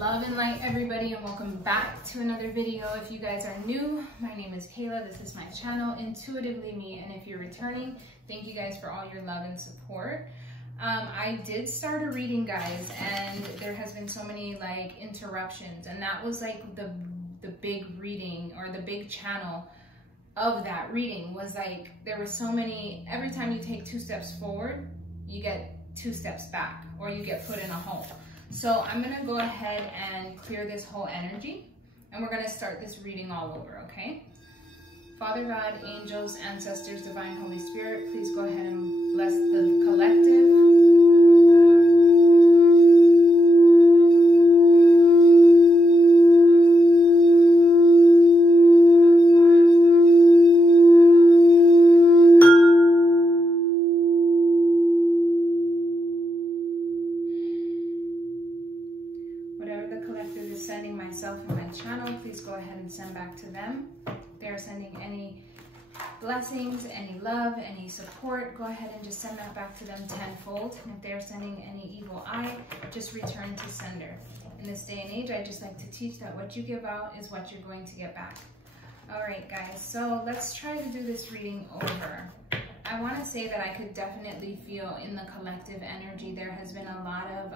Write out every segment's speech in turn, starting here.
Love and light, everybody, and welcome back to another video. If you guys are new, my name is Kayla. This is my channel, Intuitively Me, and if you're returning, thank you guys for all your love and support. I did start a reading, guys, and there has been so many interruptions, and that was the big reading, or the big channel of that reading was there were so many. Every time you take 2 steps forward, you get 2 steps back, or you get put in a hole. So I'm gonna go ahead and clear this whole energy, and we're gonna start this reading all over, okay? Father God, angels, ancestors, divine Holy Spirit, please go ahead and bless the collective. Sending myself and my channel, please go ahead and send back to them. They are sending any blessings, any love, any support, go ahead and just send that back to them tenfold. And if they're sending any evil eye, just return to sender. In this day and age, I just like to teach that what you give out is what you're going to get back. All right, guys, so let's try to do this reading over. I want to say that I could definitely feel in the collective energy there has been a lot of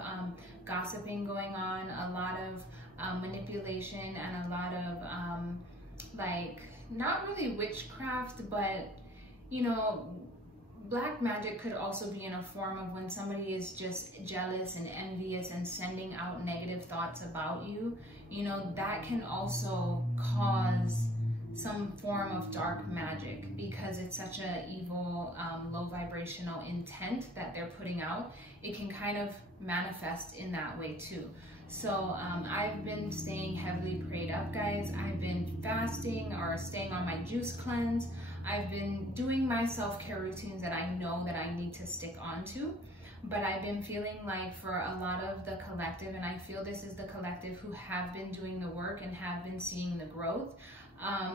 gossiping going on, a lot of manipulation, and a lot of not really witchcraft, but you know, black magic could also be in a form of when somebody is just jealous and envious and sending out negative thoughts about you. You know, that can also cause some form of dark magic, because it's such a evil, low vibrational intent that they're putting out. It can kind of manifest in that way too. So I've been staying heavily prayed up, guys. I've been fasting or staying on my juice cleanse. I've been doing my self-care routines that I know that I need to stick onto. But I've been feeling like for a lot of the collective, and I feel this is the collective who have been doing the work and have been seeing the growth.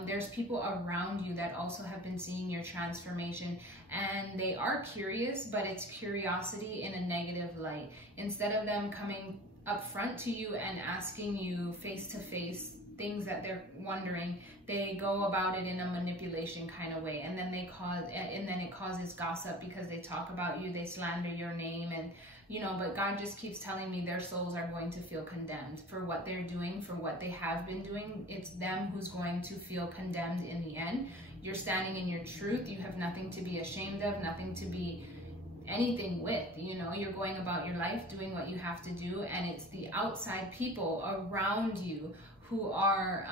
There's people around you that also have been seeing your transformation, and they are curious, but it's curiosity in a negative light. Instead of them coming up front to you and asking you face to face things that they're wondering, they go about it in a manipulation kind of way, and then it causes gossip because they talk about you, they slander your name, and you know, but God just keeps telling me their souls are going to feel condemned for what they're doing, for what they have been doing. It's them who's going to feel condemned in the end. You're standing in your truth. You have nothing to be ashamed of, nothing to be anything with. You know, you're going about your life doing what you have to do, and it's the outside people around you who are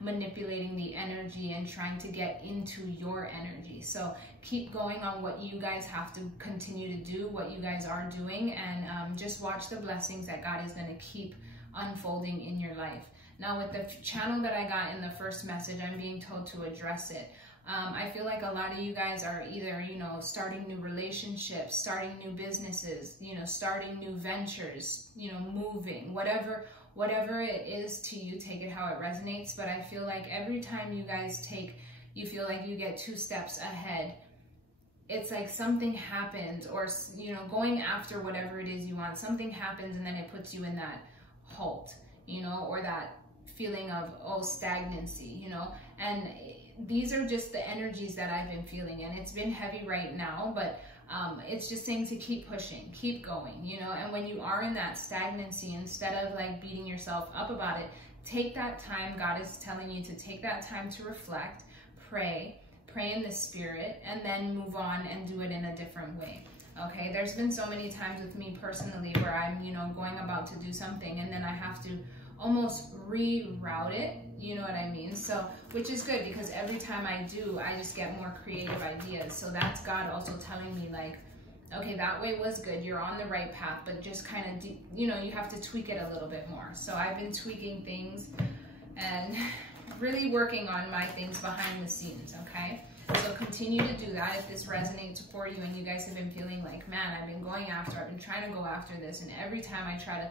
manipulating the energy and trying to get into your energy. So keep going on what you guys have to continue to do, what you guys are doing, and just watch the blessings that God is going to keep unfolding in your life. Now, with the channel that I got in the first message, I'm being told to address it. I feel like a lot of you guys are either, you know, starting new relationships, starting new businesses, you know, starting new ventures, you know, moving, whatever it is to you, take it how it resonates. But I feel like every time you guys you feel like you get 2 steps ahead, it's like something happens, or, you know, going after whatever it is you want, something happens, and then it puts you in that halt, you know, or that feeling of, oh, stagnancy, you know. And these are just the energies that I've been feeling, and it's been heavy right now, but it's just saying to keep pushing, keep going, you know. And when you are in that stagnancy, instead of beating yourself up about it, take that time. God is telling you to take that time to reflect, pray in the spirit, and then move on and do it in a different way. Okay, there's been so many times with me personally where I'm, you know, going about to do something, and then I have to almost reroute it, you know what I mean? So, which is good, because every time I do, I just get more creative ideas. So that's God also telling me, okay, that way was good, you're on the right path, but just kind of, you know, you have to tweak it a little bit more. So I've been tweaking things and really working on my things behind the scenes, okay? So continue to do that if this resonates for you, and you guys have been feeling like, man, I've been trying to go after this, and every time I try to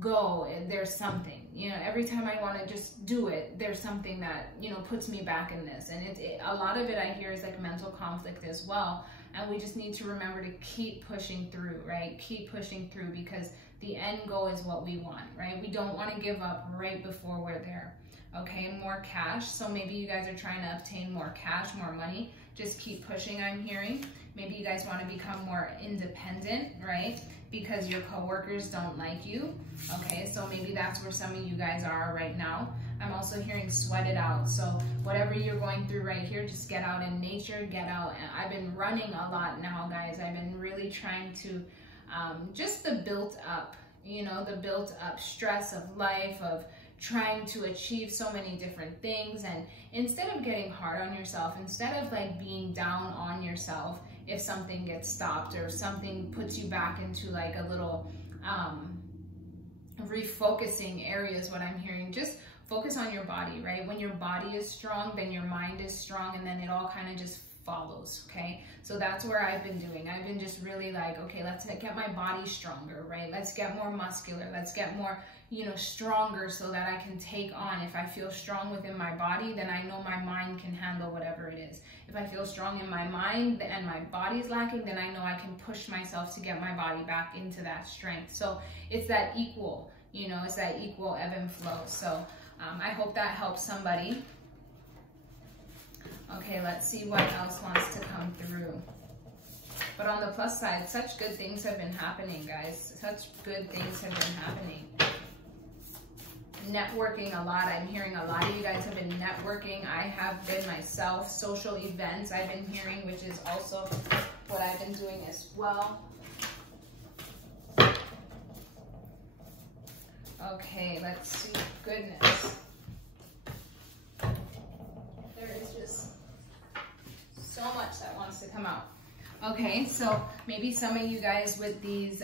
go, there's something, you know, every time I want to just do it, there's something that, you know, puts me back in this. And a lot of it I hear is mental conflict as well, and we just need to remember to keep pushing through, right? Keep pushing through, because The end goal is what we want, right? We don't want to give up right before we're there. Okay, more cash. So maybe you guys are trying to obtain more cash, more money. Just keep pushing, I'm hearing. Maybe you guys want to become more independent, right? Because your coworkers don't like you. Okay, so maybe that's where some of you guys are right now. I'm also hearing sweat it out. So whatever you're going through right here, just get out in nature, get out. And I've been running a lot now, guys. I've been really trying to, just the built up, you know, the built up stress of life, of trying to achieve so many different things. And instead of getting hard on yourself, instead of like being down on yourself if something gets stopped or something puts you back into like a little refocusing areas, what I'm hearing, just focus on your body, right? When your body is strong, then your mind is strong, and then it all kind of just follows, okay? So that's where I've been doing. I've been just really like, okay, let's get my body stronger, right? Let's get more muscular. Let's get more, you know, stronger so that I can take on. If I feel strong within my body, then I know my mind can handle whatever it is. If I feel strong in my mind and my body's lacking, then I know I can push myself to get my body back into that strength. So it's that equal, you know, it's that equal ebb and flow. So I hope that helps somebody. Okay, let's see what else wants to come through. But on the plus side, such good things have been happening, guys. Such good things have been happening. Networking a lot. I'm hearing a lot of you guys have been networking. I have been myself. Social events I've been hearing, which is also what I've been doing as well. Okay, let's see. Goodness. There is just so much that wants to come out. Okay, so maybe some of you guys with these,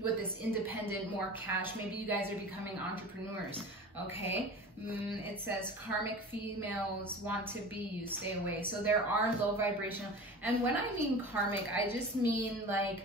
with this independent, more cash, maybe you guys are becoming entrepreneurs, okay? It says karmic females want to be you, stay away. So there are low vibrational, and when I mean karmic, I just mean like,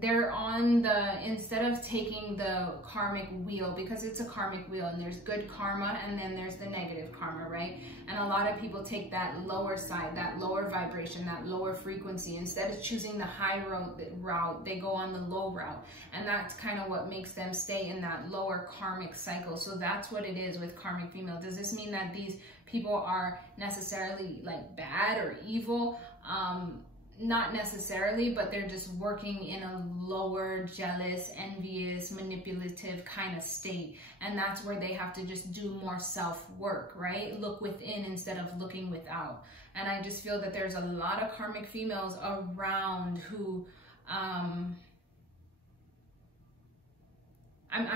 they're on the, instead of taking the karmic wheel, because it's a karmic wheel and there's good karma and then there's the negative karma, right? And a lot of people take that lower side, that lower vibration, that lower frequency. Instead of choosing the high route, they go on the low route. And that's kind of what makes them stay in that lower karmic cycle. So that's what it is with karmic female. Does this mean that these people are necessarily like bad or evil? Not necessarily, but they're just working in a lower, jealous, envious, manipulative kind of state. And that's where they have to just do more self-work, right? Look within instead of looking without. And I just feel that there's a lot of karmic females around who, I'm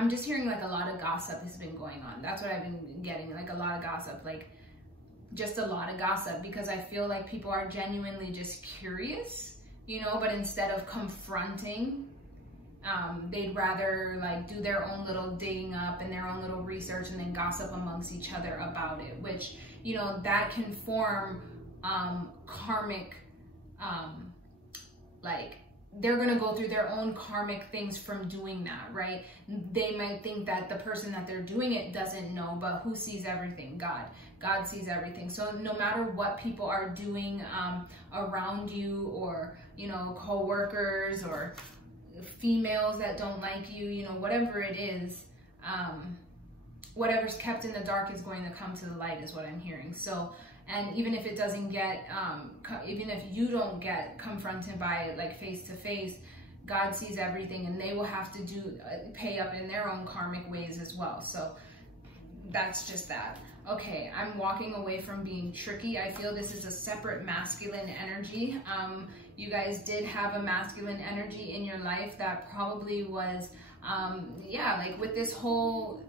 just hearing like a lot of gossip has been going on. That's what I've been getting, like a lot of gossip, like just a lot of gossip, because I feel like people are genuinely just curious, you know, but instead of confronting, they'd rather like do their own little digging up and their own little research and then gossip amongst each other about it, which, you know, that can form karmic, like they're going to go through their own karmic things from doing that, right? They might think that the person that they're doing it doesn't know, but who sees everything? God. God sees everything. So no matter what people are doing around you, or, you know, co-workers or females that don't like you, you know, whatever it is, whatever's kept in the dark is going to come to the light, is what I'm hearing. So, and even if it doesn't get, even if you don't get confronted by it like face to face, God sees everything, and they will have to pay up in their own karmic ways as well. So that's just that. Okay, I'm walking away from being tricky. I feel this is a separate masculine energy. You guys did have a masculine energy in your life that probably was, yeah, like with this whole,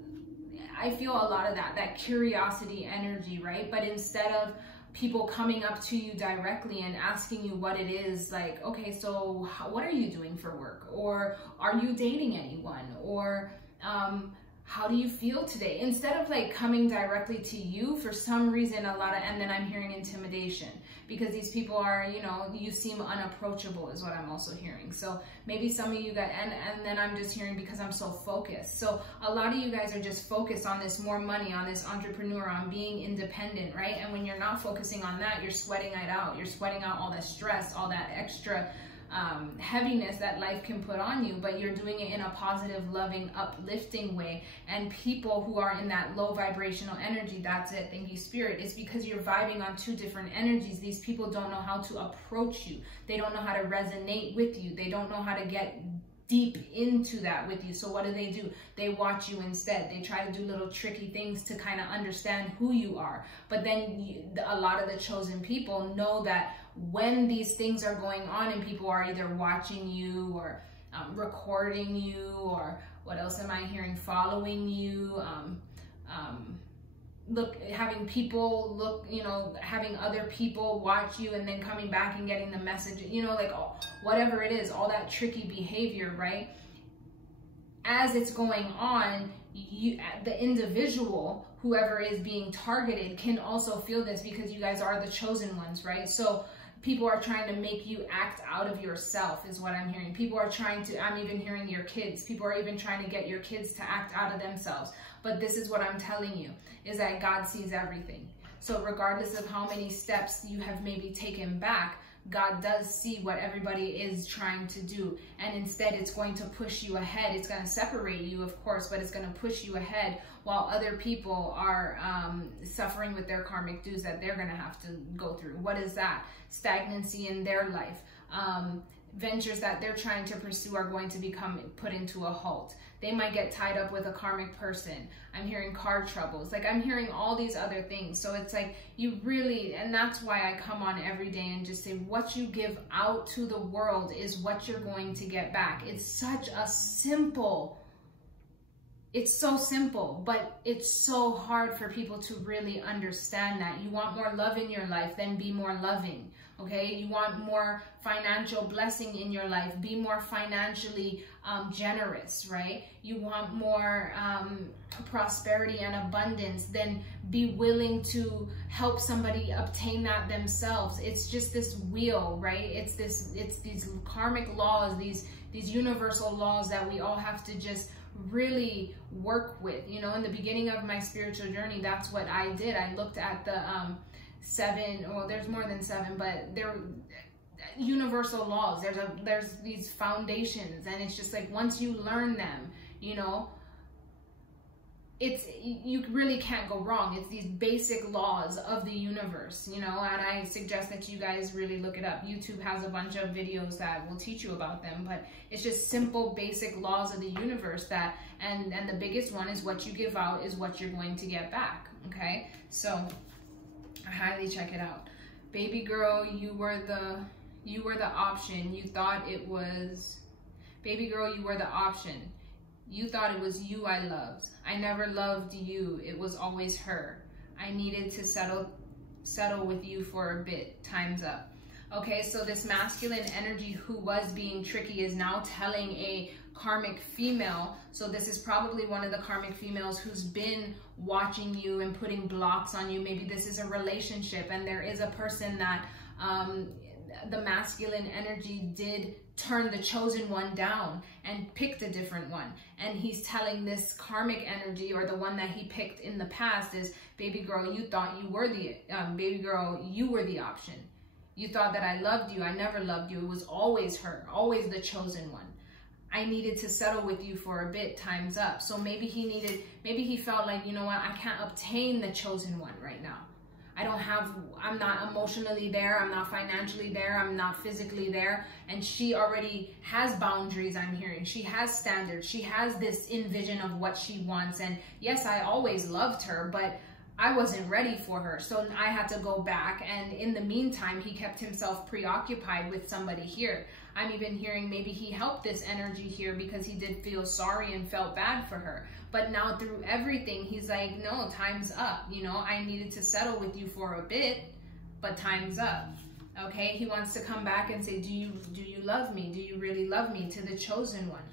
I feel a lot of that curiosity energy, right? But instead of people coming up to you directly and asking you what it is, like, okay, so what are you doing for work? Or are you dating anyone? Or how do you feel today? Instead of like coming directly to you, for some reason, and then I'm hearing intimidation, because these people are, you know, you seem unapproachable is what I'm also hearing. So maybe some of you guys, and then I'm just hearing because I'm so focused. So a lot of you guys are just focused on this more money, on this entrepreneur, on being independent, right? And when you're not focusing on that, you're sweating it out. You're sweating out all that stress, all that extra heaviness that life can put on you, but you're doing it in a positive, loving, uplifting way. And people who are in that low vibrational energy, that's it, thank you Spirit, it's because you're vibing on two different energies. These people don't know how to approach you. They don't know how to resonate with you. They don't know how to get deep into that with you. So what do? They watch you instead. They try to do little tricky things to kind of understand who you are. But then a lot of the chosen people know that when these things are going on and people are either watching you or recording you, or what else am I hearing, following you, having people look, you know, having other people watch you and then coming back and getting the message, you know, like whatever it is, all that tricky behavior, right? As it's going on, the individual, whoever is being targeted, can also feel this because you guys are the chosen ones, right? So people are trying to make you act out of yourself is what I'm hearing. People are trying to, I'm even hearing your kids. People are even trying to get your kids to act out of themselves. But this is what I'm telling you, is that God sees everything. So regardless of how many steps you have maybe taken back, God does see what everybody is trying to do. And instead, it's going to push you ahead. It's going to separate you, of course, but it's going to push you ahead while other people are suffering with their karmic dues that they're going to have to go through. What is that? Stagnancy in their life. Ventures that they're trying to pursue are going to become put into a halt. They might get tied up with a karmic person. I'm hearing car troubles. Like, I'm hearing all these other things. So it's like, you really, and that's why I come on every day and just say, what you give out to the world is what you're going to get back. It's such a simple, it's so simple, but it's so hard for people to really understand that. You want more love in your life, then be more loving. Okay, you want more financial blessing in your life, be more financially generous, right? You want more prosperity and abundance, then be willing to help somebody obtain that themselves. It's just this wheel, right? It's these karmic laws, these universal laws that we all have to just really work with. You know, in the beginning of my spiritual journey, that's what I did. I looked at the 7, well, there's more than 7, but they're universal laws. There's these foundations, and it's just like, once you learn them, you know, you really can't go wrong. It's these basic laws of the universe, you know, and I suggest that you guys really look it up. YouTube has a bunch of videos that will teach you about them, but it's just simple, basic laws of the universe that, and the biggest one is what you give out is what you're going to get back, okay? So I highly check it out. Baby girl, you were the option. You thought it was, baby girl, you were the option. You thought it was you I loved. I never loved you. It was always her. I needed to settle with you for a bit. Time's up. Okay, so this masculine energy who was being tricky is now telling a karmic female. So this is probably one of the karmic females who's been watching you and putting blocks on you. Maybe this is a relationship and there is a person that the masculine energy did turn the chosen one down and picked a different one. And he's telling this karmic energy, or the one that he picked in the past, is, baby girl, you thought you were the, baby girl, you were the option. You thought that I loved you. I never loved you. It was always her, always the chosen one. I needed to settle with you for a bit. Time's up. So maybe he felt like, you know what, I can't obtain the chosen one right now. I'm not emotionally there, I'm not financially there, I'm not physically there, and she already has boundaries, I'm hearing. She has standards, she has this envision of what she wants, and yes, I always loved her, but I wasn't ready for her, so I had to go back, and in the meantime, he kept himself preoccupied with somebody here. I'm even hearing maybe he helped this energy here because he did feel sorry and felt bad for her. But now through everything, he's like, no, time's up. You know, I needed to settle with you for a bit, but time's up. Okay, he wants to come back and say, do you love me? Do you really love me? To the chosen one.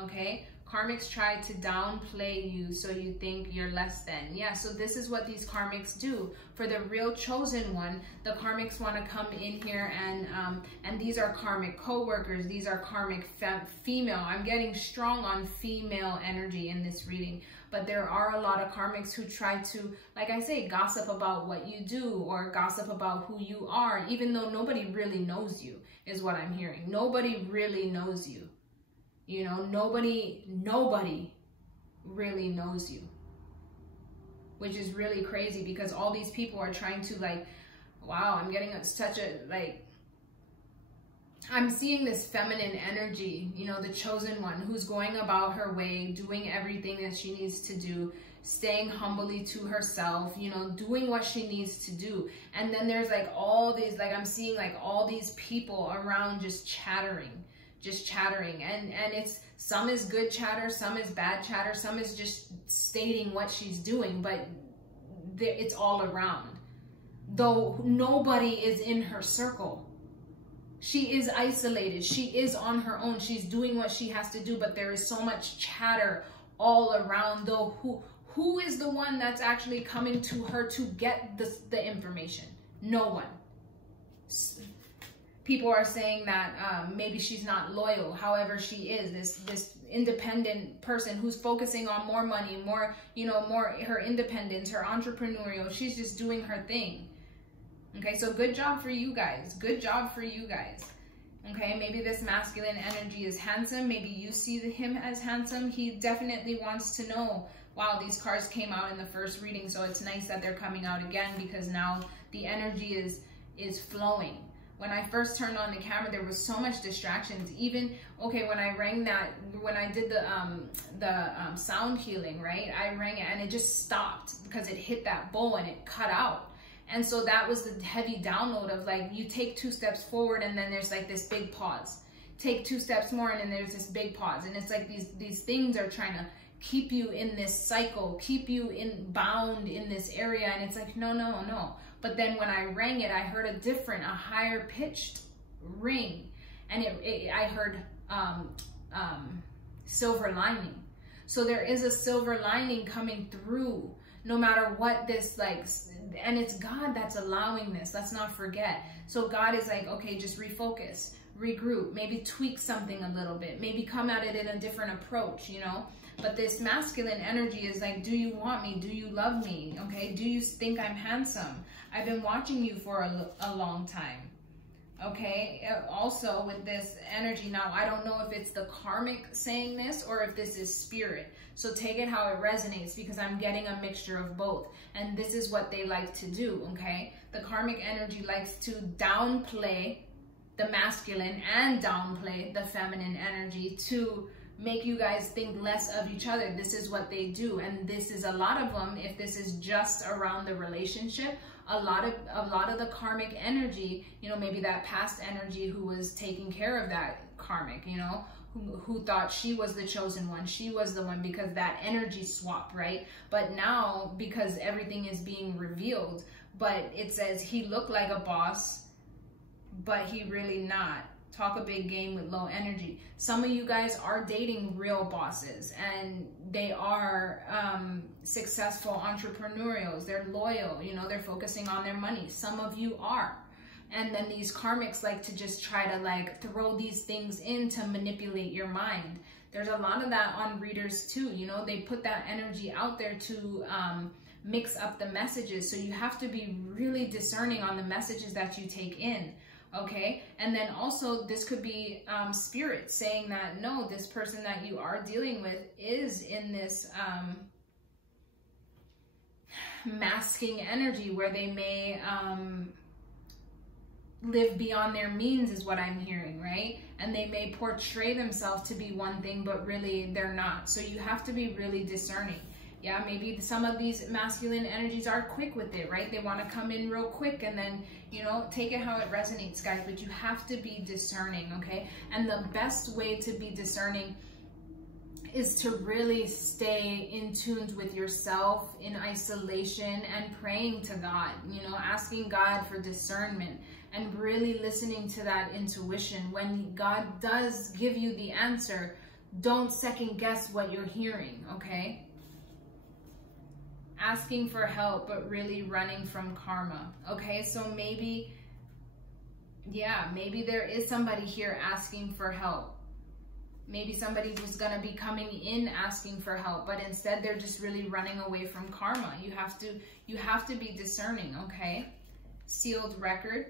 Okay, Karmics try to downplay you so you think you're less than. Yeah, so this is what these karmics do. For the real chosen one, the karmics want to come in here and these are karmic co-workers. These are karmic female. I'm getting strong on female energy in this reading. But there are a lot of karmics who try to, like I say, gossip about what you do or gossip about who you are, even though nobody really knows you, is what I'm hearing. Nobody really knows you. You know, nobody really knows you, which is really crazy because all these people are trying to like, wow, I'm getting such a, like, I'm seeing this feminine energy, you know, the chosen one who's going about her way, doing everything that she needs to do, staying humbly to herself, you know, doing what she needs to do. And then there's like all these, like I'm seeing like all these people around just chattering. And it's, some is good chatter, some is bad chatter, some is just stating what she's doing, but it's all around. Though nobody is in her circle. She is isolated. She is on her own. She's doing what she has to do, but there is so much chatter all around, though who is the one that's actually coming to her to get the information? No one. People are saying that maybe she's not loyal. However, she is this independent person who's focusing on more money, more, you know, more her independence, her entrepreneurial. She's just doing her thing. Okay, so good job for you guys. Good job for you guys. Okay, maybe this masculine energy is handsome. Maybe you see him as handsome. He definitely wants to know. Wow, these cards came out in the first reading, so it's nice that they're coming out again because now the energy is flowing. When I first turned on the camera, there was so much distractions. Even, okay, when I rang that, when I did the sound healing, right? I rang it and it just stopped because it hit that bowl and it cut out. And so that was the heavy download of like, you take 2 steps forward and then there's like this big pause. Take 2 steps more and then there's this big pause. And it's like these things are trying to keep you in this cycle, keep you bound in this area. And it's like, no, no, no. But then when I rang it, I heard a higher pitched ring. And I heard silver lining. So there is a silver lining coming through no matter what this like, and it's God that's allowing this. Let's not forget. So God is like, okay, just refocus, regroup, maybe tweak something a little bit, maybe come at it in a different approach, you know? But this masculine energy is like, do you want me? Do you love me? Okay. Do you think I'm handsome? I've been watching you for a long time. Okay. Also with this energy, now I don't know if it's the karmic saying this or if this is spirit. So take it how it resonates because I'm getting a mixture of both. And this is what they like to do. Okay. The karmic energy likes to downplay the masculine and downplay the feminine energy to make you guys think less of each other. This is what they do. And this is a lot of them. If this is just around the relationship, a lot of the karmic energy, you know, maybe that past energy who was taking care of that karmic, you know, who thought she was the chosen one, she was the one, because that energy swap, right? But now, because everything is being revealed, but it says he looked like a boss, but he really not. Talk a big game with low energy. Some of you guys are dating real bosses and they are successful entrepreneurials. They're loyal, you know, they're focusing on their money. Some of you are. And then these karmics like to just try to like throw these things in to manipulate your mind. There's a lot of that on readers too. You know, they put that energy out there to mix up the messages. So you have to be really discerning on the messages that you take in. Okay, and then also this could be spirit saying that, no, this person that you are dealing with is in this masking energy where they may live beyond their means is what I'm hearing, right? And they may portray themselves to be one thing, but really they're not. So you have to be really discerning. Yeah, maybe some of these masculine energies are quick with it, right? They want to come in real quick and then, you know, take it how it resonates, guys. But you have to be discerning, okay? And the best way to be discerning is to really stay in tune with yourself, in isolation, and praying to God, you know, asking God for discernment and really listening to that intuition. When God does give you the answer, don't second guess what you're hearing, okay? Asking for help, but really running from karma, okay? So maybe, yeah, maybe there is somebody here asking for help. Maybe somebody was gonna be coming in asking for help, but instead they're just really running away from karma. You have to be discerning, okay? Sealed record.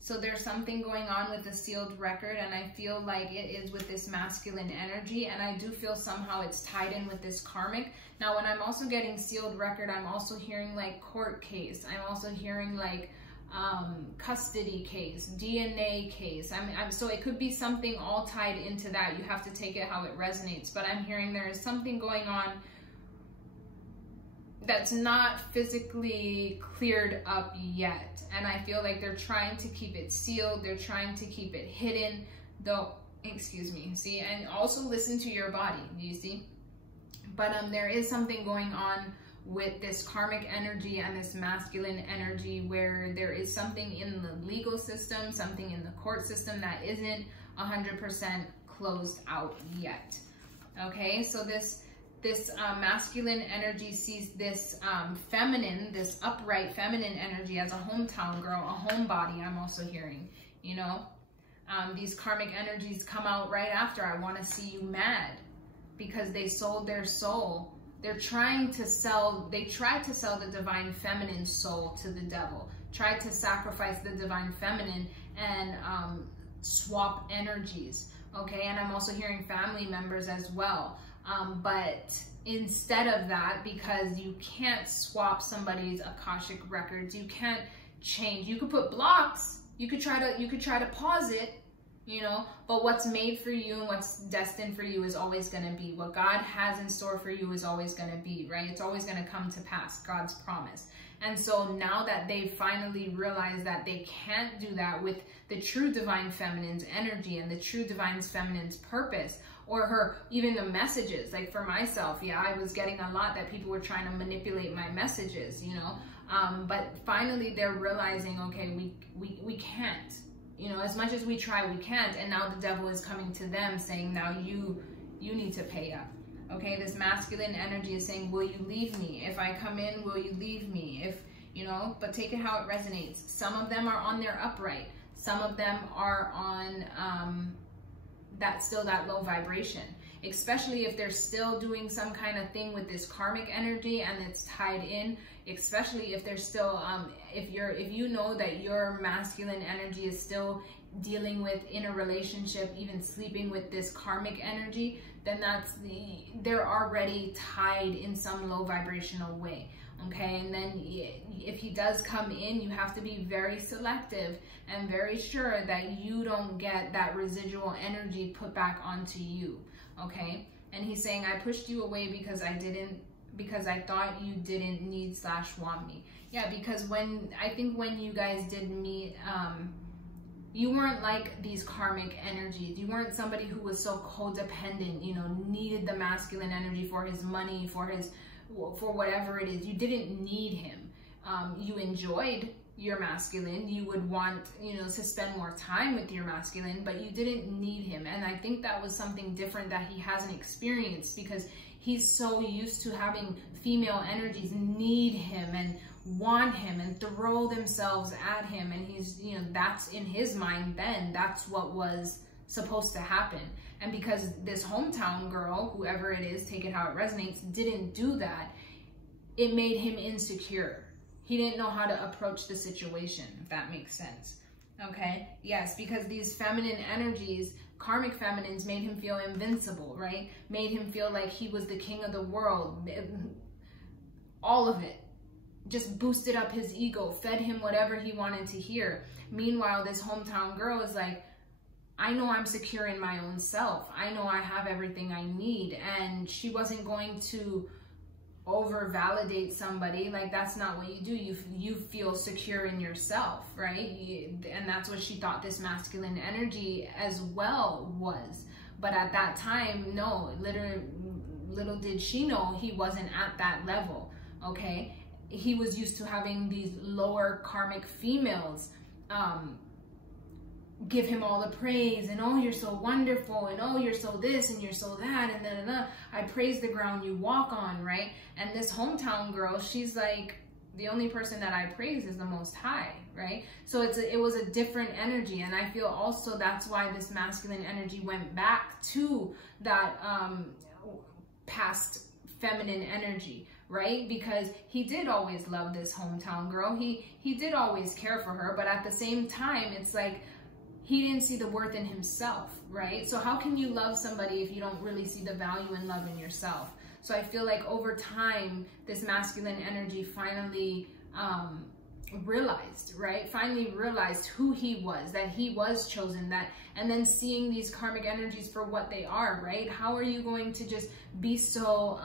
So there's something going on with the sealed record, and I feel like it is with this masculine energy, and I do feel somehow it's tied in with this karmic. Now, when I'm also getting sealed record, I'm also hearing like court case. I'm also hearing like custody case, DNA case. So it could be something all tied into that. You have to take it how it resonates, but I'm hearing there is something going on that's not physically cleared up yet. And I feel like they're trying to keep it sealed. They're trying to keep it hidden, though, excuse me, see, and also listen to your body, do you see? But there is something going on with this karmic energy and this masculine energy where there is something in the legal system, something in the court system that isn't 100% closed out yet. Okay, so this masculine energy sees this feminine, this upright feminine energy as a hometown girl, a homebody. I'm also hearing, you know, these karmic energies come out right after I want to see you mad, because they sold their soul. They tried to sell the divine feminine soul to the devil, tried to sacrifice the divine feminine and swap energies, okay? And I'm also hearing family members as well. But instead of that, because you can't swap somebody's Akashic records, you can't change. You could put blocks, you could try to pause it, you know, but what's made for you and what's destined for you is always going to be. What God has in store for you is always going to be, right? It's always going to come to pass, God's promise. And so now that they finally realize that they can't do that with the true divine feminine's energy and the true divine feminine's purpose, or her, even the messages, like for myself, yeah, I was getting a lot that people were trying to manipulate my messages, you know, but finally they're realizing, okay, we can't. You know, as much as we try, we can't. And now the devil is coming to them saying, now you need to pay up. Okay, this masculine energy is saying, will you leave me? If I come in, will you leave me? If, you know, but take it how it resonates. Some of them are on their upright. Some of them are on that low vibration. Especially if they're still doing some kind of thing with this karmic energy and it's tied in, especially if they're still, if you know that your masculine energy is still dealing with in a relationship, even sleeping with this karmic energy, then they're already tied in some low vibrational way. Okay, and then if he does come in, you have to be very selective and very sure that you don't get that residual energy put back onto you. Okay, and he's saying, I pushed you away because I thought you didn't need / want me. Yeah, because I think when you guys did meet, you weren't like these karmic energies. You weren't somebody who was so codependent, you know, needed the masculine energy for his money, for whatever it is. You didn't need him. You enjoyed your masculine. You would want, you know, to spend more time with your masculine, but you didn't need him. And I think that was something different that he hasn't experienced, because he's so used to having female energies need him and want him and throw themselves at him. And he's, you know, that's in his mind then, that's what was supposed to happen. And because this hometown girl, whoever it is, take it how it resonates, didn't do that, it made him insecure. He didn't know how to approach the situation, if that makes sense. Okay, yes, because these feminine energies, karmic feminines, made him feel invincible, right? Made him feel like he was the king of the world. All of it just boosted up his ego, fed him whatever he wanted to hear. Meanwhile, this hometown girl is like, I know I'm secure in my own self. I know I have everything I need. And she wasn't going to over validate somebody. Like, that's not what you do. You feel secure in yourself, right? And that's what she thought this masculine energy as well was. But at that time, no, little did she know he wasn't at that level. Okay, he was used to having these lower karmic females give him all the praise, and oh, you're so wonderful, and oh, you're so this, and you're so that, and then I praise the ground you walk on, right? And this hometown girl, she's like, the only person that I praise is the Most High, right? So it was a different energy. And I feel also that's why this masculine energy went back to that past feminine energy, right? Because he did always love this hometown girl. He did always care for her, but at the same time, it's like he didn't see the worth in himself, right? So how can you love somebody if you don't really see the value and love in yourself? So I feel like over time, this masculine energy finally realized, right? Finally realized who he was, that he was chosen, that, and then seeing these karmic energies for what they are, right? How are you going to just be so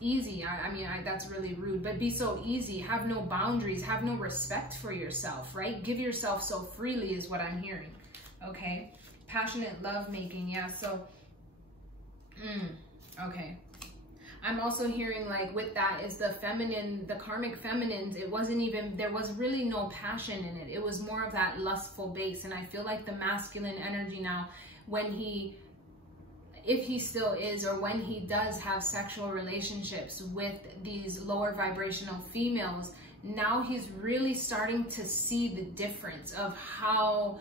easy? I mean, that's really rude, but be so easy, have no boundaries, have no respect for yourself, right? Give yourself so freely is what I'm hearing, okay? Passionate lovemaking, yeah, so, okay. I'm also hearing like with that is the feminine, the karmic feminines, it wasn't even, there was really no passion in it. It was more of that lustful base. And I feel like the masculine energy now, when he, if he still is, or when he does have sexual relationships with these lower vibrational females, now he's really starting to see the difference of how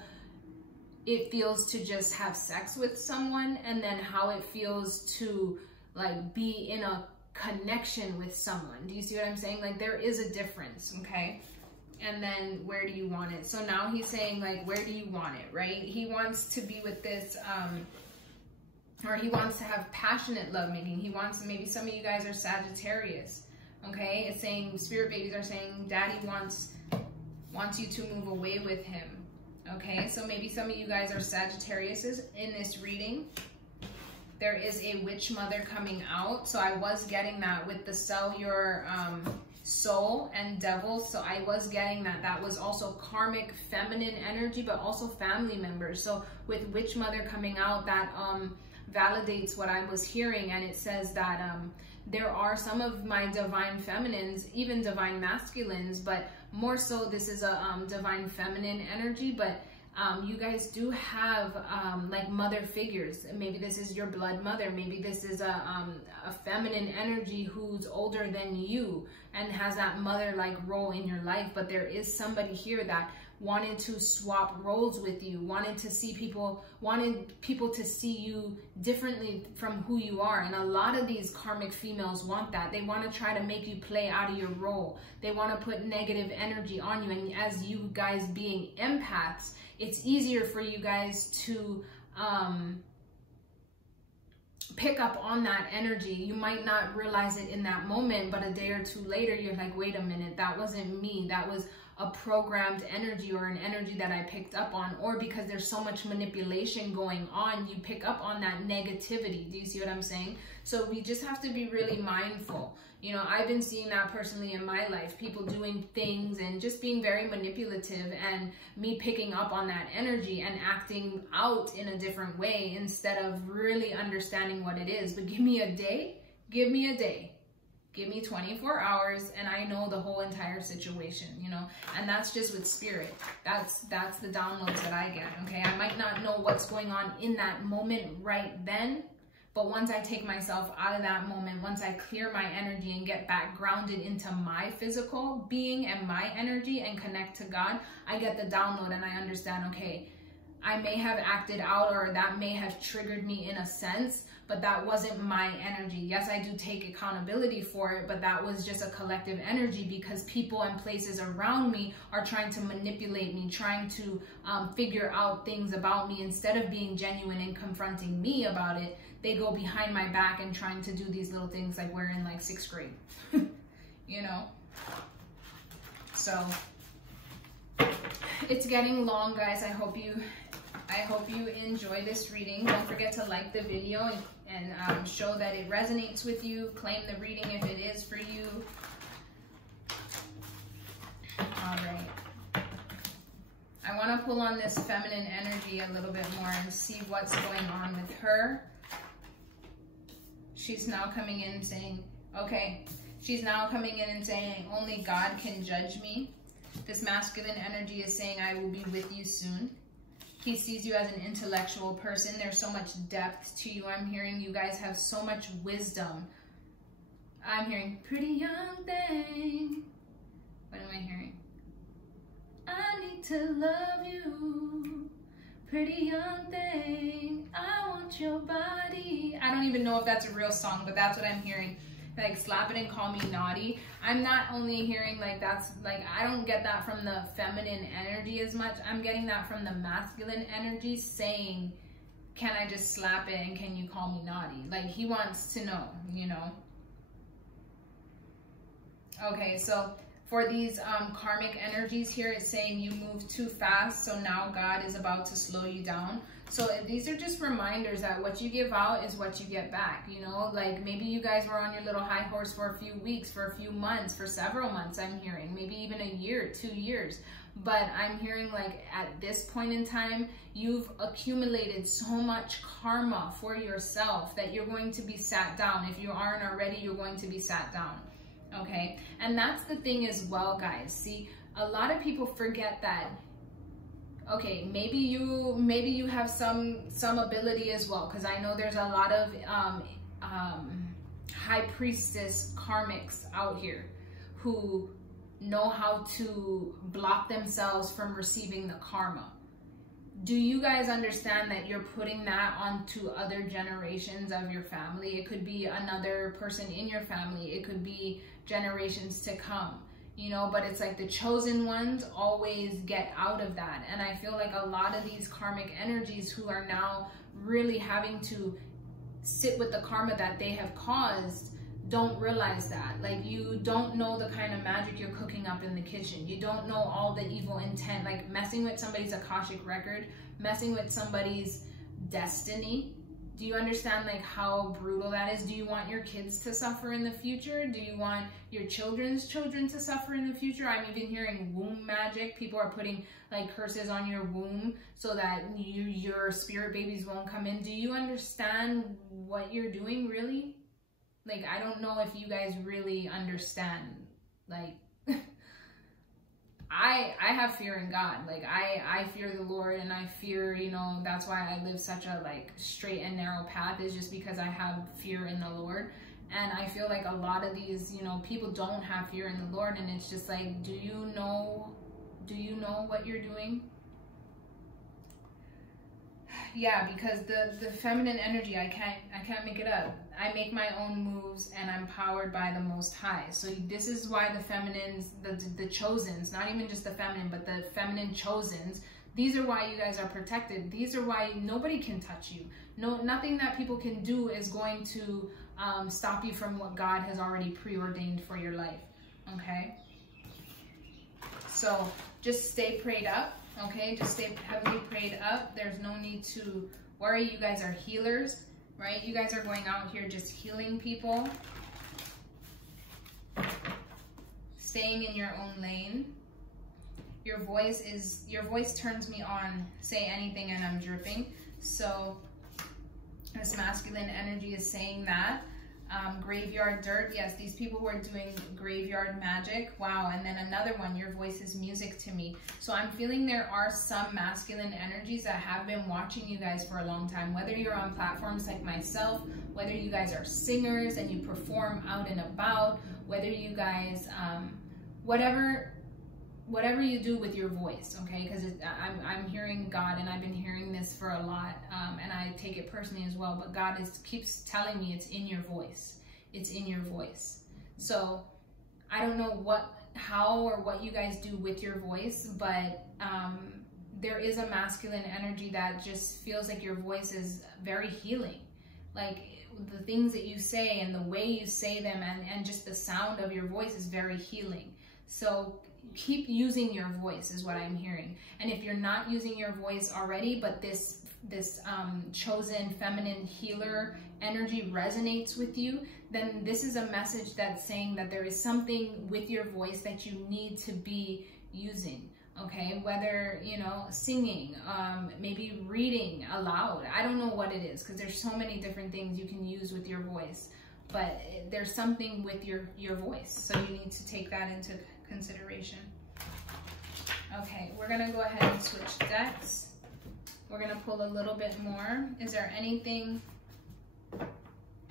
it feels to just have sex with someone, and then how it feels to like be in a connection with someone. Do you see what I'm saying? Like there is a difference, okay? And then where do you want it? So now he's saying like, where do you want it, right? He wants to be with this, or he wants to have passionate lovemaking. He wants, maybe some of you guys are Sagittarius, okay? It's saying, spirit babies are saying, daddy wants you to move away with him, okay? So maybe some of you guys are Sagittariuses in this reading. There is a witch mother coming out. So I was getting that with the sell your soul and devil. So I was getting that. That was also karmic feminine energy, but also family members. So with witch mother coming out, that validates what I was hearing. And it says that there are some of my divine feminines, even divine masculines, but more so this is a divine feminine energy. But you guys do have like mother figures. Maybe this is your blood mother. Maybe this is a feminine energy who's older than you and has that mother-like role in your life. But there is somebody here that wanted to swap roles with you, wanted people to see you differently from who you are. And a lot of these karmic females want that. They want to try to make you play out of your role. They want to put negative energy on you. And as you guys being empaths, it's easier for you guys to pick up on that energy. You might not realize it in that moment, but a day or two later, you're like, wait a minute, that wasn't me. That was a programmed energy, or an energy that I picked up on. Or because there's so much manipulation going on, you pick up on that negativity. Do you see what I'm saying? So we just have to be really mindful. You know, I've been seeing that personally in my life, people doing things and just being very manipulative, and me picking up on that energy and acting out in a different way instead of really understanding what it is. But give me a day, give me a day. Give me 24 hours and I know the whole entire situation, you know, and that's just with spirit. That's the downloads that I get, okay? I might not know what's going on in that moment right then, but once I take myself out of that moment, once I clear my energy and get back grounded into my physical being and my energy and connect to God, I get the download and I understand, okay, I may have acted out, or that may have triggered me in a sense, but that wasn't my energy. Yes, I do take accountability for it, but that was just a collective energy because people and places around me are trying to manipulate me, trying to figure out things about me. Instead of being genuine and confronting me about it, they go behind my back and trying to do these little things like we're in like 6th grade, you know? So it's getting long, guys. I hope you enjoy this reading. Don't forget to like the video and show that it resonates with you. Claim the reading if it is for you. All right. I want to pull on this feminine energy a little bit more and see what's going on with her. She's now coming in saying, okay, she's now coming in and saying, only God can judge me. This masculine energy is saying, I will be with you soon. He sees you as an intellectual person. There's so much depth to you. I'm hearing you guys have so much wisdom. I'm hearing pretty young thing. What am I hearing? I need to love you. Pretty young thing. I want your body. I don't even know if that's a real song, but that's what I'm hearing. Like, slap it and call me naughty. I'm not only hearing like that's like, I don't get that from the feminine energy as much. I'm getting that from the masculine energy saying, can I just slap it and can you call me naughty? Like, he wants to know, you know. Okay, so for these karmic energies here, it's saying you move too fast, so now God is about to slow you down. So these are just reminders that what you give out is what you get back, you know? Like, maybe you guys were on your little high horse for a few weeks, for a few months, for several months, I'm hearing. Maybe even a year, 2 years. But I'm hearing, like, at this point in time, you've accumulated so much karma for yourself that you're going to be sat down. If you aren't already, you're going to be sat down. Okay, and that's the thing as well, guys. See, a lot of people forget that, okay, maybe you have some ability as well, because I know there's a lot of high priestess karmics out here who know how to block themselves from receiving the karma. Do you guys understand that you're putting that onto other generations of your family? It could be another person in your family. It could be generations to come, you know, but it's like the chosen ones always get out of that. And I feel like a lot of these karmic energies who are now really having to sit with the karma that they have caused don't realize that. Like, you don't know the kind of magic you're cooking up in the kitchen. You don't know all the evil intent, like messing with somebody's Akashic record, messing with somebody's destiny. Do you understand like how brutal that is? Do you want your kids to suffer in the future? Do you want your children's children to suffer in the future? I'm even hearing womb magic. People are putting like curses on your womb so that your spirit babies won't come in. Do you understand what you're doing, really? Like, I don't know if you guys really understand. Like, I have fear in God. Like, I fear the Lord, and I fear, you know, that's why I live such a like straight and narrow path, is just because I have fear in the Lord. And I feel like a lot of these, you know, people don't have fear in the Lord, and it's just like, do you know what you're doing? Yeah, because the feminine energy, I can't make it up. I make my own moves, and I'm powered by the Most High. So this is why the feminines, the chosens, not even just the feminine, but the feminine chosens, these are why you guys are protected. These are why nobody can touch you. Nothing that people can do is going to stop you from what God has already preordained for your life. Okay? So just stay prayed up. Okay, just stay heavily prayed up. There's no need to worry. You guys are healers, right? You guys are going out here just healing people. Staying in your own lane. Your voice turns me on. Say anything and I'm dripping. So this masculine energy is saying that. Graveyard dirt. Yes, these people who are doing graveyard magic. Wow. And then another one, your voice is music to me. So I'm feeling there are some masculine energies that have been watching you guys for a long time. Whether you're on platforms like myself, whether you guys are singers and you perform out and about, whether you guys, whatever you do with your voice, okay? Because I'm hearing God, and I've been hearing this for a lot, and I take it personally as well, but God keeps telling me it's in your voice. It's in your voice. So I don't know how or what you guys do with your voice, but there is a masculine energy that just feels like your voice is very healing. Like, the things that you say and the way you say them and just the sound of your voice is very healing. So keep using your voice is what I'm hearing. And if you're not using your voice already, but this chosen feminine healer energy resonates with you, then this is a message that's saying that there is something with your voice that you need to be using. Okay, whether, you know, singing, maybe reading aloud. I don't know what it is, because there's so many different things you can use with your voice, but there's something with your voice. So you need to take that into consideration. Okay, we're gonna go ahead and switch decks. We're gonna pull a little bit more. Is there anything,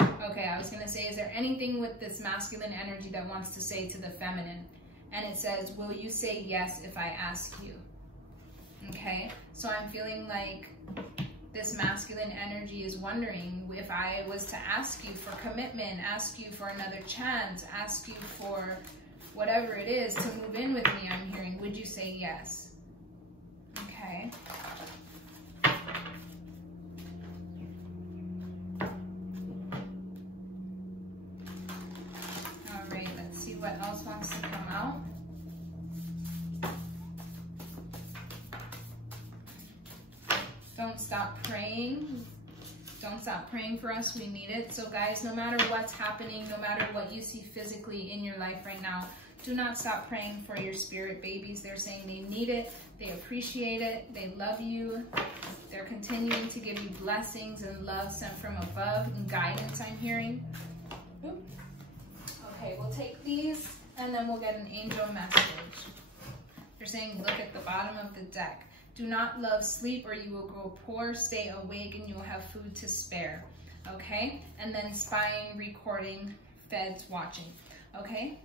okay, I was gonna say, is there anything with this masculine energy that wants to say to the feminine? And it says, will you say yes if I ask you? Okay, so I'm feeling like this masculine energy is wondering, if I was to ask you for commitment, ask you for another chance, ask you for whatever it is to move in with me, I'm hearing, would you say yes? Okay. All right, let's see what else wants to come out. Don't stop praying. Don't stop praying for us. We need it. So guys, no matter what's happening, no matter what you see physically in your life right now, do not stop praying for your spirit babies. They're saying they need it. They appreciate it. They love you. They're continuing to give you blessings and love sent from above and guidance, I'm hearing. Oop. Okay, we'll take these and then we'll get an angel message. They're saying, look at the bottom of the deck. Do not love sleep or you will grow poor. Stay awake and you will have food to spare. Okay? And then spying, recording, feds watching. Okay?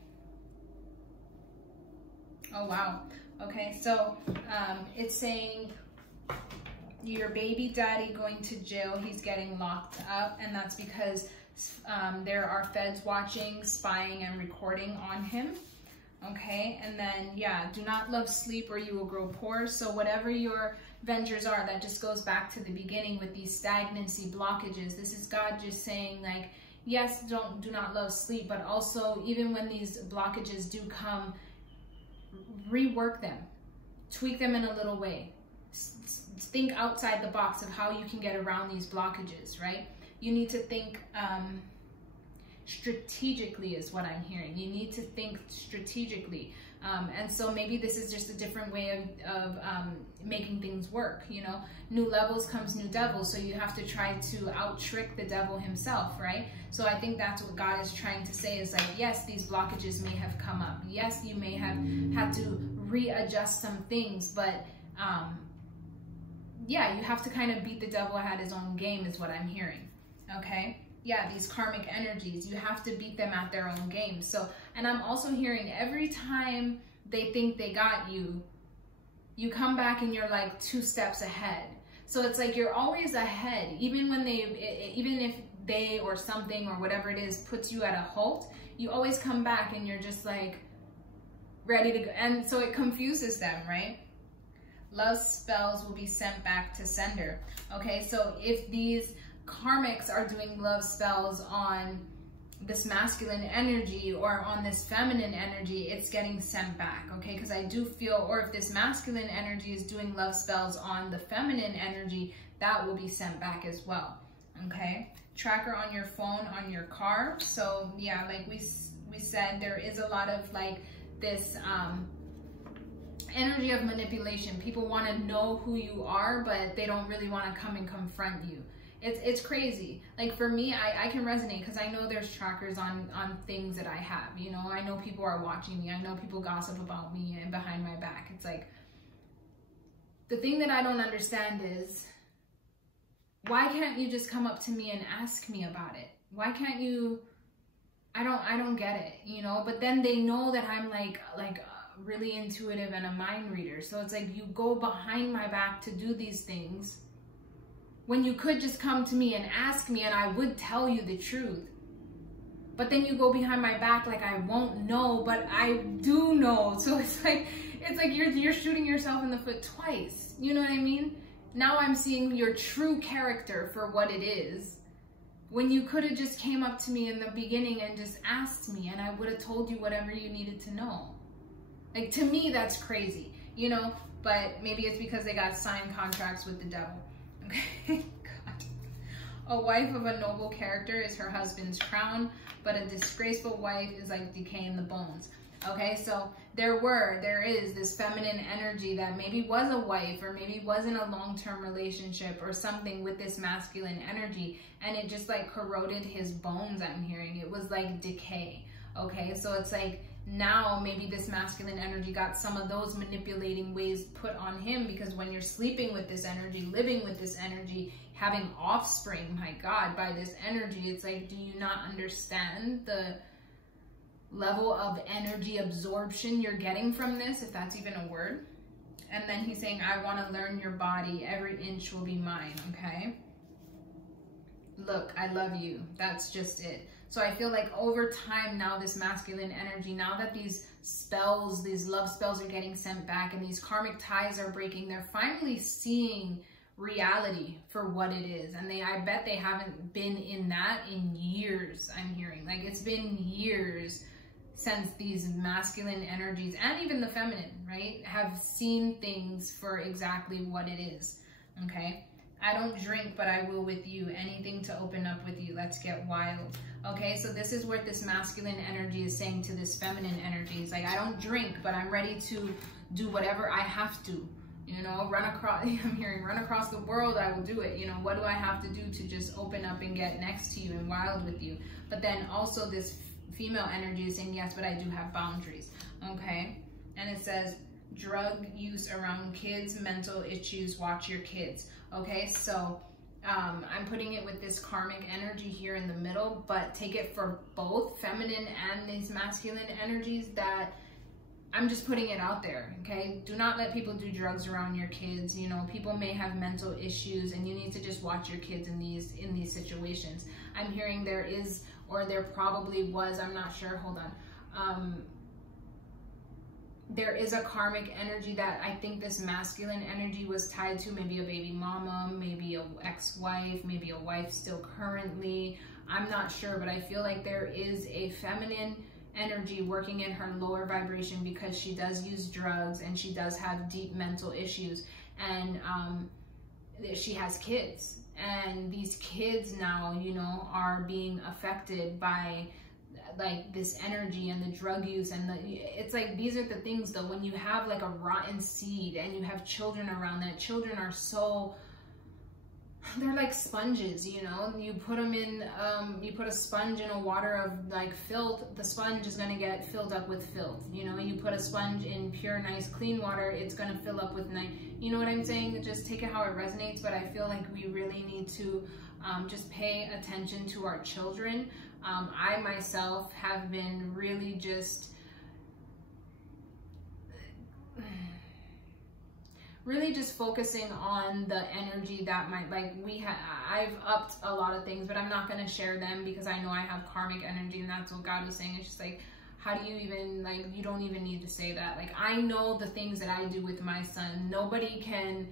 Oh, wow. Okay, so it's saying your baby daddy going to jail. He's getting locked up, and that's because there are feds watching, spying, and recording on him. Okay, and then, yeah, do not love sleep or you will grow poor. So whatever your ventures are, that just goes back to the beginning with these stagnancy blockages. This is God just saying, like, yes, do not love sleep, but also even when these blockages do come, rework them, tweak them in a little way. Think outside the box of how you can get around these blockages, right? You need to think strategically is what I'm hearing. You need to think strategically. And so maybe this is just a different way of making things work, you know? New levels comes new devils, so you have to try to out-trick the devil himself, right? So I think that's what God is trying to say is like, yes, these blockages may have come up. Yes, you may have had to readjust some things, but yeah, you have to kind of beat the devil at his own game is what I'm hearing, okay? Yeah, these karmic energies, you have to beat them at their own game. So, and I'm also hearing every time they think they got you, you come back and you're like 2 steps ahead. So it's like you're always ahead, even when even if they or something or whatever it is puts you at a halt, you always come back and you're just like ready to go. And so it confuses them, right? Love spells will be sent back to sender. Okay, so if these karmics are doing love spells on this masculine energy or on this feminine energy, it's getting sent back, okay? Because I do feel, or if this masculine energy is doing love spells on the feminine energy, that will be sent back as well, okay? Tracker on your phone, on your car. So yeah, like we said, there is a lot of like this energy of manipulation. People want to know who you are, but they don't really want to come and confront you. It's crazy. Like for me, I can resonate because I know there's trackers on things that I have, you know. I know people are watching me. I know people gossip about me and behind my back. It's like, the thing that I don't understand is, why can't you just come up to me and ask me about it? Why can't you? I don't get it, you know. But then they know that I'm like really intuitive and a mind reader. So it's like, you go behind my back to do these things when you could just come to me and ask me and I would tell you the truth. But then you go behind my back like I won't know, but I do know. So it's like you're shooting yourself in the foot twice. You know what I mean? Now I'm seeing your true character for what it is, when you could have just came up to me in the beginning and just asked me and I would have told you whatever you needed to know. Like, to me, that's crazy, you know? But maybe it's because they got signed contracts with the devil. Okay, God. A wife of a noble character is her husband's crown, but a disgraceful wife is like decay in the bones. Okay, so there is this feminine energy that maybe was a wife or maybe was in a long-term relationship or something with this masculine energy, and it just like corroded his bones, I'm hearing. It was like decay. Okay, so it's like now maybe this masculine energy got some of those manipulating ways put on him, because when you're sleeping with this energy, living with this energy, having offspring, my God, by this energy, it's like, do you not understand the level of energy absorption you're getting from this, if that's even a word? And then he's saying, I want to learn your body. Every inch will be mine, okay? Look, I love you. That's just it. So I feel like over time now, this masculine energy, now that these spells, these love spells are getting sent back and these karmic ties are breaking, they're finally seeing reality for what it is. And I bet they haven't been in that in years, I'm hearing. Like, it's been years since these masculine energies, and even the feminine, right, have seen things for exactly what it is, okay? I don't drink, but I will with you. Anything to open up with you. Let's get wild. Okay, so this is what this masculine energy is saying to this feminine energy. It's like, I don't drink, but I'm ready to do whatever I have to. You know, run across, I'm hearing, run across the world, I will do it. You know, what do I have to do to just open up and get next to you and wild with you? But then also this female energy is saying, yes, but I do have boundaries, okay? And it says, drug use around kids, mental issues, watch your kids, okay? So I'm putting it with this karmic energy here in the middle, but take it for both feminine and these masculine energies, that I'm just putting it out there, okay? Do not let people do drugs around your kids. You know, people may have mental issues, and you need to just watch your kids in these situations. I'm hearing there is, or there probably was, I'm not sure, hold on. There is a karmic energy that I think this masculine energy was tied to, maybe a baby mama, maybe a ex-wife, maybe a wife still currently. I'm not sure, but I feel like there is a feminine energy working in her lower vibration, because she does use drugs and she does have deep mental issues, and she has kids, and these kids now, you know, are being affected by like this energy and the drug use, and it's like, these are the things though, when you have like a rotten seed and you have children around, that children are so, they're like sponges, you know. You put them in, you put a sponge in a water of like filth, the sponge is gonna get filled up with filth, you know. You put a sponge in pure, nice, clean water, it's gonna fill up with nice, you know what I'm saying? Just take it how it resonates, but I feel like we really need to just pay attention to our children. I myself have been really just focusing on the energy that might, like, I've upped a lot of things, but I'm not going to share them because I know I have karmic energy, and that's what God was saying. It's just like, how do you even, like, you don't even need to say that. Like, I know the things that I do with my son. Nobody can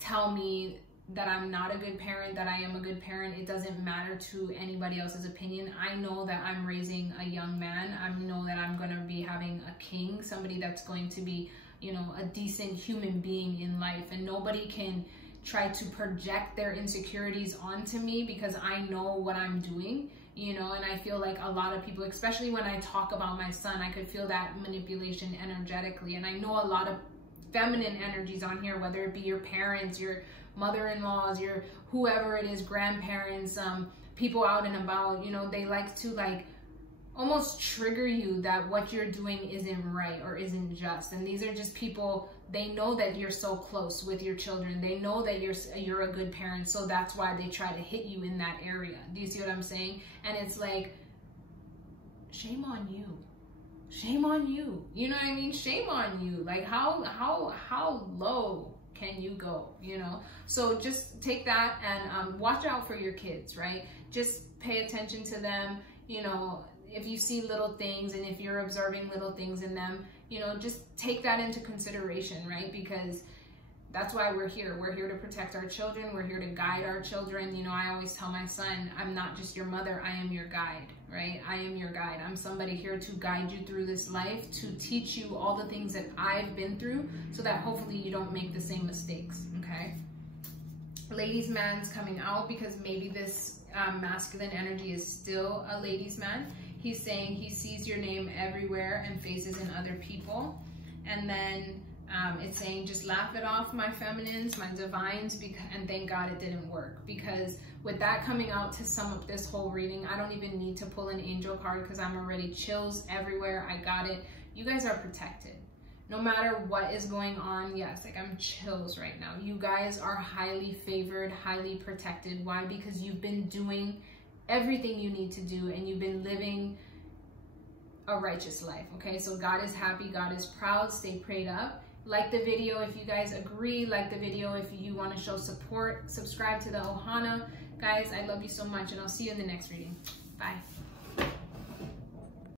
tell me that I'm not a good parent, that I am a good parent. It doesn't matter to anybody else's opinion. I know that I'm raising a young man. I know that I'm going to be having a king, somebody that's going to be, you know, a decent human being in life, and nobody can try to project their insecurities onto me because I know what I'm doing, you know. And I feel like a lot of people, especially when I talk about my son, I could feel that manipulation energetically. And I know a lot of feminine energies on here, whether it be your parents, your mother-in-laws, your whoever it is, grandparents, people out and about, you know, they like to like almost trigger you that what you're doing isn't right or isn't just. And these are just people, they know that you're so close with your children. They know that you're a good parent, so that's why they try to hit you in that area. Do you see what I'm saying? And it's like, shame on you. Shame on you. You know what I mean? Shame on you. Like, how low can you go, you know? So just take that and watch out for your kids, right? Just pay attention to them, you know. If you see little things and if you're observing little things in them, you know, just take that into consideration, right? Because that's why we're here. We're here to protect our children. We're here to guide our children. You know, I always tell my son, I'm not just your mother, I am your guide, right? I am your guide. I'm somebody here to guide you through this life, to teach you all the things that I've been through, so that hopefully you don't make the same mistakes, okay? Ladies' man's coming out because maybe this masculine energy is still a ladies' man. He's saying he sees your name everywhere and faces in other people. And then it's saying, just laugh it off, my feminines, my divines, and thank God it didn't work. Because with that coming out, to sum up this whole reading, I don't even need to pull an angel card because I'm already chills everywhere. I got it. you guys are protected. No matter what is going on, yes, like I'm chills right now. You guys are highly favored, highly protected. Why? Because you've been doing everything you need to do and you've been living a righteous life, okay? So God is happy, God is proud. Stay prayed up. Like the video if you guys agree. Like the video if you want to show support. Subscribe to the Ohana. Guys, I love you so much, and I'll see you in the next reading. Bye.